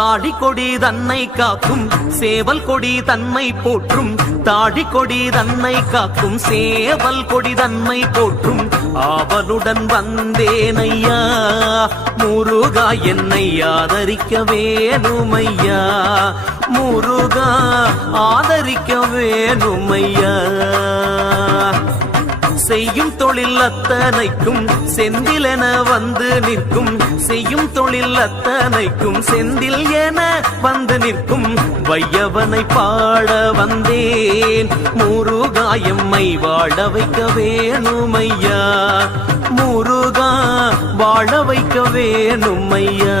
தாடி கொடி தன்னை காக்கும் சேவல் கொடி தன்மை போற்றும் தாடி கொடி தன்னை காக்கும் சேவல் கொடி தன்மை போற்றும் ஆவலுடன் வந்தேனையா முருகா என்னை ஆதரிக்க வேணுமையா முருகா ஆதரிக்க வேணுமையா செய்யும் தொழில் அத்தனைக்கும் செந்திலென வந்து நிற்கும் செய்யும் தொழில் அத்தனைக்கும் செந்தில் என வந்து நிற்கும் வையவனை பாட வந்தேன் முருகா எம்மை வாழ வைக்க வேணுமையா முருகா வாழ வைக்க வேணுமையா